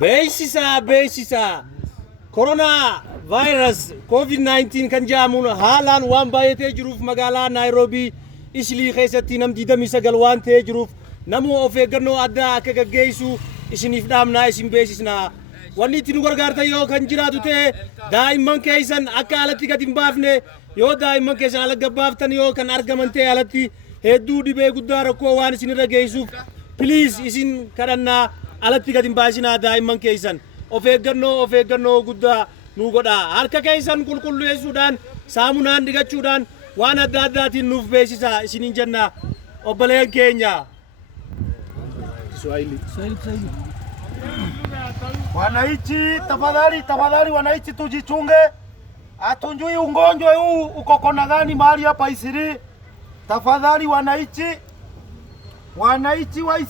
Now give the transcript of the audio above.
Beeksisa Corona virus COVID-19 kan jedhamuun haalaan waan baay'atee jiruuf magaalaa Naayiroobii Islii keessatti nam 29 waan ta'ee jiruuf namuu of eeggannoo addaa akka gaggeessu isiniif dhaamnaa isin beeksisna. Wanni itti nu gargaartan yoo kan jiraatu ta'e daa'imman keessan akka alatti gad hin baafne yoo daa'imman keessan ala gabbaaftan yoo kan argaman ta'e alatti hedduu dhibee guddaa rakkoo waan isinirra geessuuf please isin kadhannaa alatti gad hin baasinaa daa'imman keessan. Of eeggannoo guddaa nu godha. Harka keessan qulqulleessuudhaan saamunaan dhiqachuudhaan waan adda addaatiin nuuf beeksisa isiniin jenna obboleen keenya. Wananchi tafadhali wananchi tujichunge. Hatunjui ugonjwa huu uko kona gani mahali hapa Isilii. Tafadhali wananchi wa